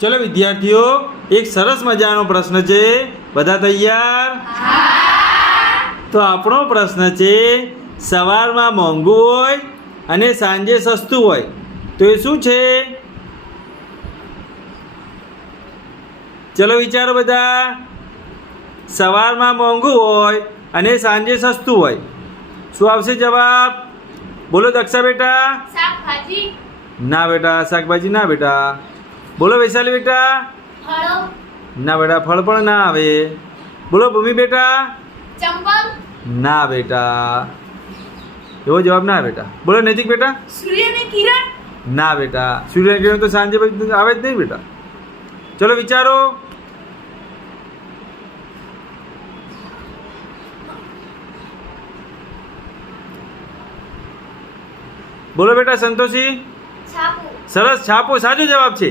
ચલો વિદ્યાર્થીઓ એક સરસ મજાનો પ્રશ્ન છે. બધા તૈયાર? તો આપણો પ્રશ્ન છે સવારમાં મોંઘું હોય અને સાંજે સસ્તું હોય તો એ શું છે? ચલો વિચારો બધા. સવારમાં મોંઘું હોય અને સાંજે સસ્તું હોય. શું આવશે જવાબ? બોલો દક્ષા બેટા. ના બેટા શાકભાજી ના બેટા. બોલો વૈશાલી બેટા. ના બેટા ફળ પણ ના આવે. બોલો ભૂમિ બેટા. ના બેટા. એવો જવાબ ના બેટા. બોલો નજીક બેટા. સૂર્યની કિરણ. ના બેટા. સૂર્યકિરણ તો સાંજે આવે જ નહીં બેટા. ચલો વિચારો. બોલો બેટા સંતોષી. સરસ છાપો. સાચો જવાબ છે.